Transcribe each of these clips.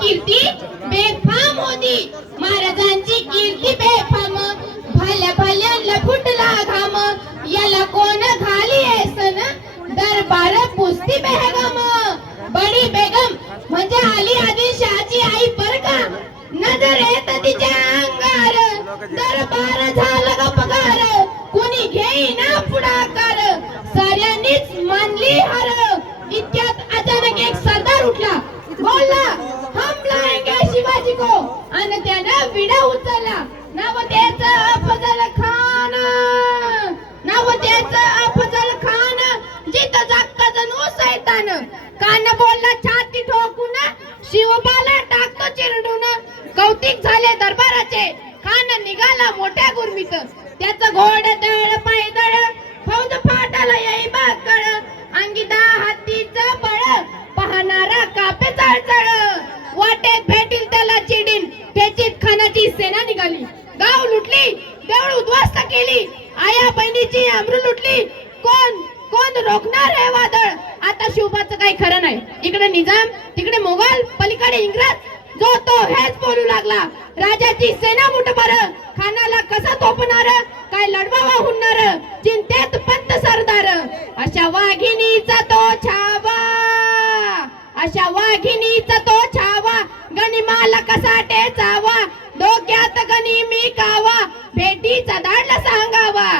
कीर्ती बेफाम होती, महाराजांची कीर्ती बेफाम. भल्या भल्यांना फुटला घाम, याला कोण घाली ऐसन, दरबार पुसती बेगम. बडी बेगम म्हणजे अली आदिलशहाची आई बर का. नजर येत तिच्या अंगार, दरबार झाला ग पगार. कोणी घेईना पुढाकार, साऱ्यांनीच मानली हार. इतक्यात अचानक एक सरदार उठला, बोलला हम लाएंगे शिवाजी को. आणि त्यानं विडा उचलला. नाव त्याचं अफजल खान, नाव त्याचं अफजल खान. जिथं जागता जणू सैतान. कान बोलला छाती ठोकून, शिवबाला टाकतो चिरडून. कौतिक झाले दरबाराचे, खान निघाला मोठ्या गुरमीत. त्याचं घोड दळ पायदळ, फौज फाटाला येई बाकळ. अंगी 10 हातीचं बळ, पाहणारा कापे चळचळ. वाटेत भेटील त्याला चिडीन, त्याचीत खानाची सेना निघाली. गाव लुटली, देऊळ उद्ध्वस्त केली, आया बहिणीची अमरू लुटली. कोण कोण रोखणार आहे वादळ. आता शिवबाचं काही खरं नाही. इकडे निजाम, तिकडे मोगल, पलीकडे इंग्रज. जो तो हेच बोलू लागला, राजाची सेना मुठभर. खानाला कसा तोपणार, काय लढवावा हुनणार. चिंतेत पंत सरदार, अशा वाघिणीचा तो छावा, अशा वाघिणीचा तो छावा. गनिमाला कसा टेचावा, डोक्यात गनिमी कावा. भेटीचा धाडला सांगावा.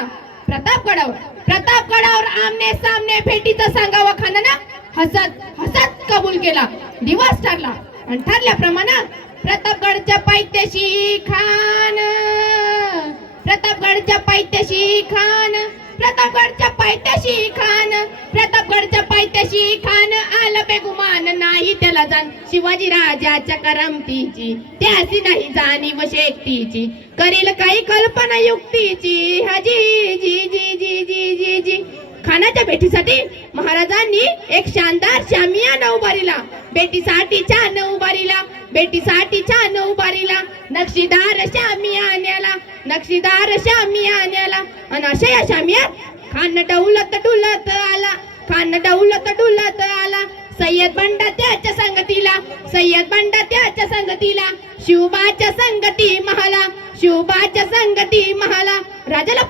प्रतापगडावर आमने सामने भेटीचा सांगावा. खानानं हसत हसत कबूल केला. दिवस ठरला आणि ठरल्याप्रमाणे प्रतापगडच्या पायथ्याशी खान, प्रतापगडच्या पायथ्याशी खान, प्रतापगडच्या पायथ्याशी खान, प्रतापगडच्या पायथ्याशी खान. आलं बेगुमान नाही त्याला जाण, शिवाजी राजाच्या करमतीची त्यासी नाही जाणीव शेकतीची. करील काही कल्पना युक्तीची. हाजी जी जी जी जी जी जी. खानाच्या भेटीसाठी महाराजांनी एक शानदार शामियाना उभारिला. भेटीसाठी छान उभारिला, भेटीसाठी छान उभारिला. नक्षीदार शामियान्याला, नक्षीदार शामियान्याला. आणि अशा या शामियात खान डौलत डुलत आला, खान डौलत डुलत आला. सय्यद बंडा त्याच्या संगतीला, सय्यद बंडा त्याच्या संगतीला. शिवबाच्या संगती महाला, शिवबाच्या संगती महाला. राजाला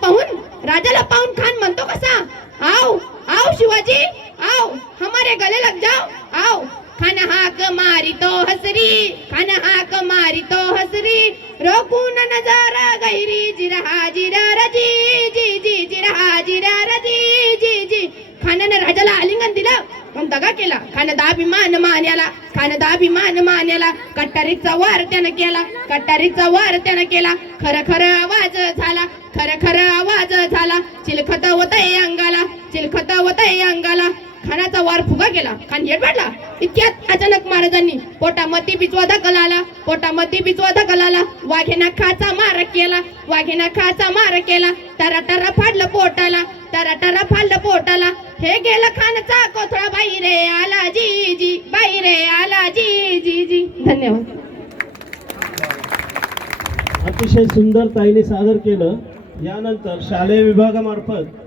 पाहून खान म्हणतो कसा, आओ आओ शिवाजी आओ, हमारे गले लग जाओ आओ. खान हाक मारी तो हसरी, खान हाक मारी तो हसरी. रोकून नजारा गैरी, जिरहा जिरा रजी जी जी, जिरहा जिरा रजी जी जी. खानाने राजाला आलिंगन दिलं पण दगा केला. खान दाभिमान मान्याला, खान दाभिमान मान्याला. कट्टारीचा वार त्यानं केला, कट्टारीचा वार त्यानं केला. खर खर आवाज झाला, खर खर आवाज झाला. चिलखत होतय अंगाला, चिलखत होतय अंगाला. खानाचा वार फुगा केला. खान येडवाडला. इतक्यात अचानक महाराजांनी पोटामध्ये बिचवा धकलाला, पोटामध्ये बिचवा धकलाला. वाघेना खाचा मार केला, वाघेना खाचा मार केला. टरा फाडलं पोटाला, टरा फाडलं पोटाला. हे गेला खानचा कोथळा, बाई रे आला जी जी, बाई रे आला जी जी जी. धन्यवाद. अतिशय सुंदर ताईने सादर केलं. यानंतर शालेय विभागामार्फत